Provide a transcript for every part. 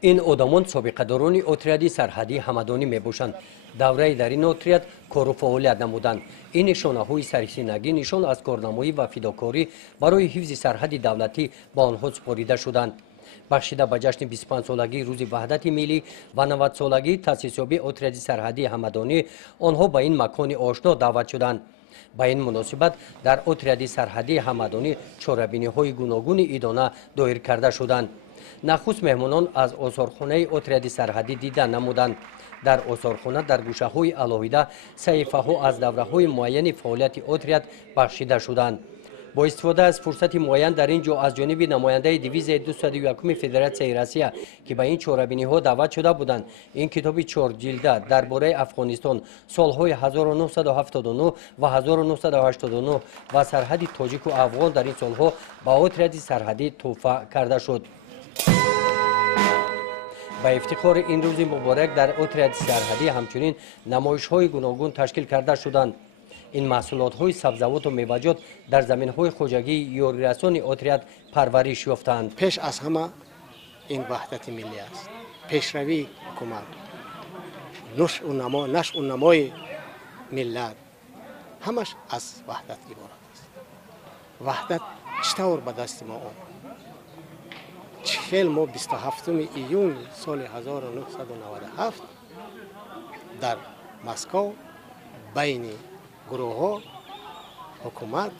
این آدمان سابقه‌داران اتریادی سرحدی همدانی میباشند. دوره در این اتریاد کار و فعالیت نمودند. این نشانه‌های سرسینگی نشان از کارنمایی و فداکاری برای حفظ سرحد دولتی با آنها سپرده شدند. بخشیده به جشن 25 سالگی روز وحدت ملی و 90 سالگی تأسیسیابی اتریاد سرحدی همدانی آنها به این مکان آشنا دعوت شدند. با این مناسبت در اتریاد سرحدی همدانی چاره‌بینی‌های گوناگون ایدانه دایر کرده شدند. نخست مهمانان از آثارخانه اتریاد سرحدی دیدن نمودند. در آثارخانه در گوشه‌های علاوه صحیفه‌ها از دوره‌های معین فعالیت اتریاد بخشیده شدند. با استفاده از فرصت معین در اینجا از جانب نماینده دیویز 201 فدراسیون روسیه که به این چاره‌بینی‌ها دعوت شده بودند، این کتاب 4 جلده درباره افغانستان سالهای 1979 و 1989 و سرحد تاجیک و افغان در این سالها با اتریاد سرحدی تحفه کرده شد. با افتخار این روز مبارک در اتریاد سرحدی همچنین نمایش‌های گوناگون تشکیل کرده شدند. این محصولات‌های سبزیجات و میوه‌جات در زمین‌های خواجگی یاری‌رسان اتریاد پرورش یافتند. پیش از همه این وحدت ملی است. پیشروی حکومت، نشء و نمای ملت همش از وحدت عبارت است. وحدت چطور به دست ما آمد؟ ما 27 ایون سال 1997 در مسکو بین گروه ها حکومت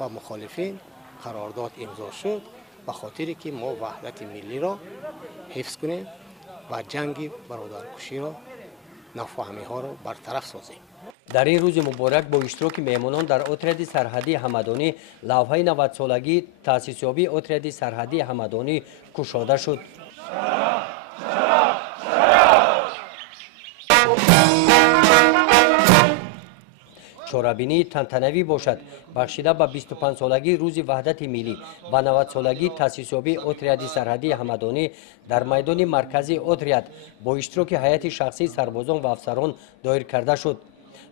و مخالفین قرارداد امضا شد به خاطری که ما وحدت ملی را حفظ کنیم و جنگ برادرکشی را نافهمی ها را برطرف سازیم. در این روز مبارک با اشتراک مهمانان در اتریاد سرحدی همدانی لوحه 90 سالگی تأسیسیابی اتریاد سرحدی همدانی گشوده شد. چاره‌بینی تنتنوی باشد بخشیده به 25 سالگی روز وحدت ملی و 90 سالگی تأسیسیابی اتریاد سرحدی همدانی در میدان مرکزی اتریاد با اشتراک هیئت شخصی سربازان و افسران دایر کرده شد.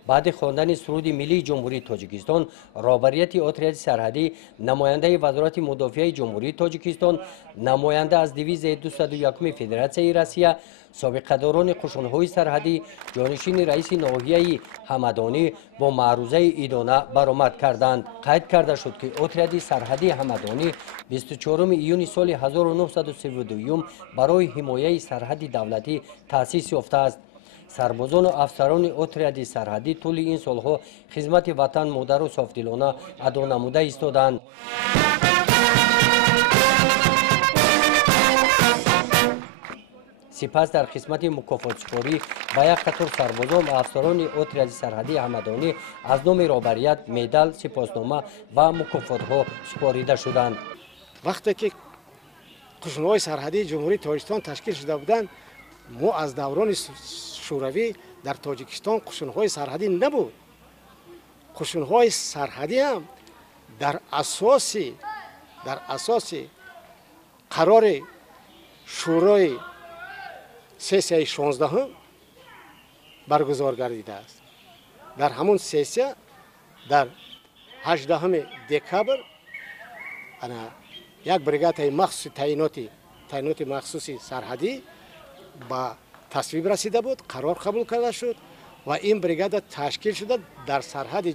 بعد خواندن سرود ملی جمهوری تاجیکستان، رهبریت اتریاد سرحدی، نماینده وزارت مدافعه جمهوری تاجیکستان، نماینده از دیویز 201 فدراسیون روسیه، سابقه‌داران قشون‌های سرحدی، جانشین رئیس ناحیه همدانی با معروضه ایدانه برآمد کردند. قید کرده شد که اتریاد سرحدی همدانی 24 ایون سال 1932 برای حمایت سرحد دولتی تأسیس یافته است. سربازان و افسران اتریاد سرحدی طول این سالها خدمت وطن مادر و صافدلانه ادا نموده ایستادند. سپس در قسمت مکافات سپاری با یک قطار سربازان و افسران اتریاد سرحدی همدانی از نام رهبریت مدال، سپاسنامه و مکافات‌ها سپاریده شدند. وقتی که قشون‌های سرحدی جمهوری تاجیکستان تشکیل شده بودند، ما از دوران شوروی در تاجیکستان قشون‌های سرحدی نبود. قشون‌های سرحدی هم در اساس قرار شورای 316 برگزار گردیده است. در همون سیسه در 18 دکبر یک بریگاد مخصوص تعینات مخصوصی سرحدی با تصویب رسیده بود، قرار قبول کرده شد و این بریگاد تشکیل شده در سرحد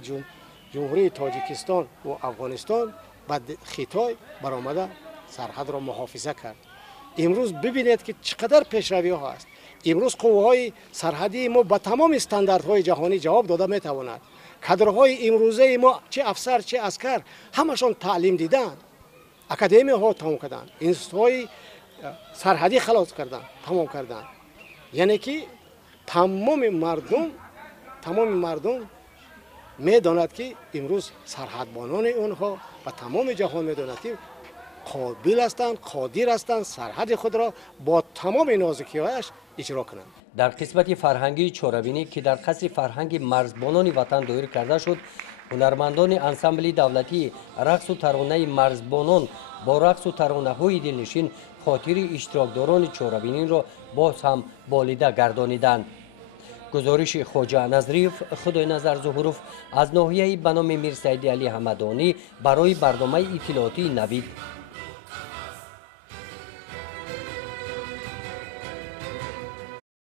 جمهوری تاجیکستان و افغانستان و خطای برآمده سرحد را محافظه کرد. امروز ببینید که چقدر پیشروی ها است. امروز قوه‌های سرحدی ما با تمام استانداردهای جهانی جواب داده میتواند. کادرهای امروزه ما چه افسر چه عسکر همشون تعلیم دیدن، اکادمی ها تمام کردن، انستitوهای سرحدی خلاص کردن، تمام کردن. یعنی که تمام مردم میداند که امروز سرحدبانان اونها و تمام جهان میداند که قابل هستند، قادر هستند سرحد خود را با تمام نازکی‌هایش اجرا کنند. در قسمت فرهنگی چاره‌بینی که در قصر فرهنگ مرزبانان وطن دایر کرده شد، هنرمندان انسامبل دولتی رقص و ترانه مرزبانان با رقص و ترانه‌های دلنشین خاطر اشتراکداران چاره‌بینی را باز هم بالیده گردانیدند. گزارش خواجه نظریف خدای نظر ظهوروف از ناحیه به نام میر سید علی همدانی برای برنامه اطلاعاتی نوید.